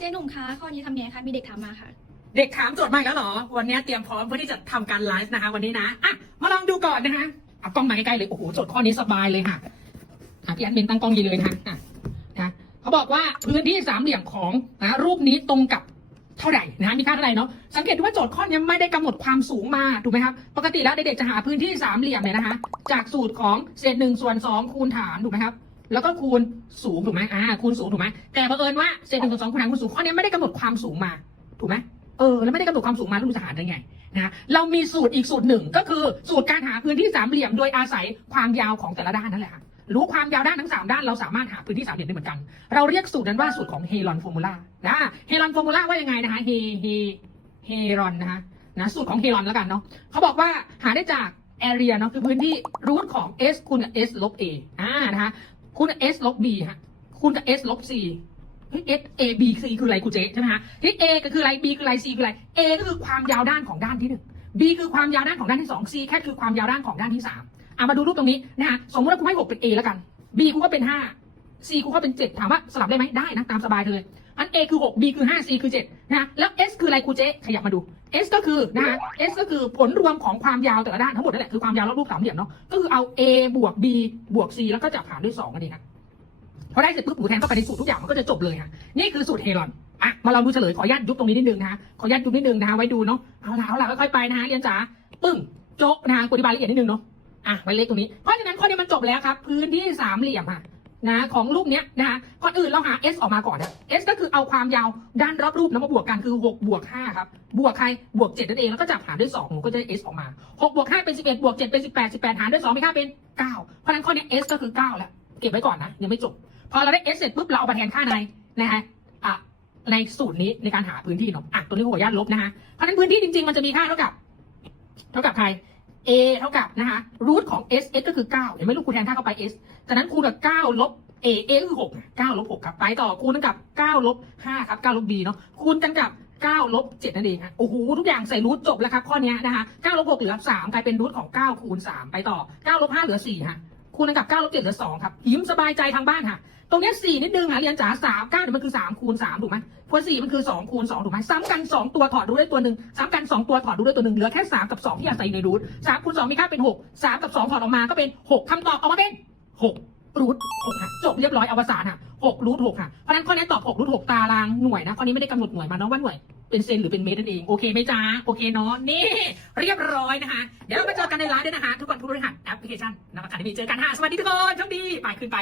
เจ๊หนุ่มคะข้อนี้ทำไงคะมีเด็กถามมาค่ะ เด็กถามโจทย์มาอีกแล้วเหรอ วันนี้เตรียมพร้อมเพื่อที่จะทำการไลฟ์นะคะวันนี้นะอะมาลองดูก่อนนะคะเอากล้องมาใกล้ๆเลย โอ้โหโจทย์ข้อนี้สบายเลยค่ะอะพี่แอดมินตั้งกล้องยีเลยนะคะอะนะเขาบอกว่าพื้นที่สามเหลี่ยมของนะรูปนี้ตรงกับเท่าไหร่นะมีค่าเท่าไหร่เนาะสังเกตดูว่าโจทย์ข้อนี้ไม่ได้กำหนดความสูงมาถูกไหมครับปกติแล้วเด็กๆจะหาพื้นที่สามเหลี่ยมเนี่ยนะคะ จากสูตรของเศษหนึ่งส่วนสองคูณฐานถูกไหมครับ แล้วก็คูณสูงถูกไหมอ่าคูณสูงถูกไหมแต่เผอิญว่าเศษหนึ่งส่วนสองคูณฐานคูณสูงข้อนี้ไม่ได้กำหนดความสูงมาถูกไหมเออแล้วไม่ได้กำหนดความสูงมาแล้วรู้จะหาได้ไงนะเรามีสูตรอีกสูตรหนึ่งก็คือสูตรการหาพื้นที่สามเหลี่ยมโดยอาศัยความยาวของแต่ละด้านนั่นแหละค่ะรู้ความยาวด้านทั้งสามด้านเราสามารถหาพื้นที่สามเหลี่ยมได้เหมือนกัน เราเรียกสูตรนั้นว่าสูตรของเฮลอนฟอร์มูลานะเฮลอนฟอร์มูลาว่ายังไงนะคะเฮเฮเฮรอนนะคะนะสูตรของเฮลอนแล้วกันเนาะเขาบอกว่าหาได้จาก area เนาะคือพื้นที่รูทของ s คูณกับ s ลบ a อ่านะคะ คูณกับ s ลบ b ฮะคูณกับ s ลบ c เฮ้ย S A B C คืออะไรคูเจ๊ใช่ไหมฮะที่ A ก็คืออะไร B คืออะไร C คืออะไร A ก็คือความยาวด้านของด้านที่หนึ่ง B คือความยาวด้านของด้านที่สอง C แค่คือความยาวด้านของด้านที่สามอะมาดูรูปตรงนี้นะฮะสมมติว่าครูให้หกเป็น A แล้วกัน B ครูก็เป็นห้า C ครูก็เป็นเจ็ดถามว่าสลับได้ไหมได้นะตามสบายเลยอัน A คือหก B คือห้า C คือเจ็ดนะแล้ว S คืออะไรคูเจ๊ขยับมาดู S ก็คือนะฮะ S ก็คือผลรวมของความยาวแต่ละด้านทั้งหมดนั่นแหละคือความยาวรอบรูปสามเหลี่ยมเนาะก็คือเอา A บวก B บวก C แล้วก็จับหารด้วยสองกันเองครับพอได้เสร็จปุ๊บหนูแทนเข้าไปในสูตรทุกอย่างมันก็จะจบเลยค่ะนี่คือสูตรเฮลอนอะมาลองดูเฉลยขออนุญาตยุบตรงนี้นิดนึงนะคะขออนุญาตยุบนิดนึงนะคะไว้ดูเนาะเอาละเอาละค่อยๆไปนะคะเรียนจ๋าปึ้งโจ๊ะนะคะอธิบายละเอียดนิดนึงเนาะอะไว้เลขตรงนี้เพราะฉะนั้นข้อนี้มันจบแล้วครับพื้นที่สามเหลี่ยมค่ะ นะของรูปเนี้ยนะคะก่อนอื่นเราหา s ออกมาก่อนนะ s ก็คือเอาความยาวด้านรอบรูปแล้วมาบวกกันคือ6บวก5ครับ บวกใคร บวก 7 นั่นเอง แล้วก็จับหารด้วย2ก็จะได้ s ออกมา6บวก5เป็น 11 บวก 7 เป็น 18 18 หารด้วย2มีค่าเป็น 9 เพราะฉะนั้นข้อนี้ s ก็คือ 9 แล้ว เก็บไว้ก่อนนะ ยังไม่จบ พอเราได้ s เสร็จปุ๊บเราเอามาแทนค่าในนะฮะอะในสูตรนี้ในการหาพื้นที่เนาะอะตัวนี้ขออนุญาตลบนะฮะเพราะฉะนั้นพื้นที่จริงๆมันจะมีค่าเท่ากับ เท่ากับใคร a เท่ากับนะคะรูทของ s s ก็คือ 9 เห็นไหมลูกคูณแทนค่าเข้าไป s จากนั้นคูณกับ 9 ลบ a a ก็คือ6 9 ลบ 6 ครับ ไปต่อคูณกันกับ 9 ลบ 5 ครับ 9 ลบ b เนาะ คูณกันกับ 9 ลบ 7 นั่นเองฮะโอ้โห ทุกอย่างใส่รูทจบแล้วครับ ข้อนี้นะคะ9ลบ 6 เหลือ 3 กลายเป็นรูทของ 9 คูณ 3 ไปต่อ 9 ลบ 5 เหลือ 4 ฮะ คูณกันกับ9ลบ7เหลือ2ครับ ยิ้มสบายใจทางบ้านค่ะ ตรงนี้ย4นิดนึงหาเรียนจ๋า3 9เดี๋ยวมันคือ3คูณ3ถูกไหมพอ4มันคือ2คูณ2ถูกไหมซ้ำกัน2ตัวถอดดูได้ตัวหนึ่งซ้ำกัน2ตัวถอดดูได้ตัวหนึ่งเหลือแค่3กับ2ที่อาศัยในรูท3คูณ2มีค่าเป็น6 3กับ2ถอดออกมาก็เป็น6คำตอบออกมาเป็น6รูท6ค่ะจบเรียบร้อยอวสานค่ะ6รูท6ค่ะเพราะฉะนั้นข้อนี้ตอบ6รูท6ตารางหน่วยนะข้อนี้ไม่ได้กำหนดหน่วยมาเนาะว่าหน่วย เป็นเซนหรือเป็นเมตรนั่นเอง โอเคไหมจ๊ะโอเคเนาะนี่ เรียบร้อยนะคะ เดี๋ยวมาเจอกันในไลน์ด้วยนะคะ ทุกวันพุธพฤหัสแอปพลิเคชันนักกรรมดีเจอกันค่ะสวัสดีทุกคนโชคดีไปขึ้นไป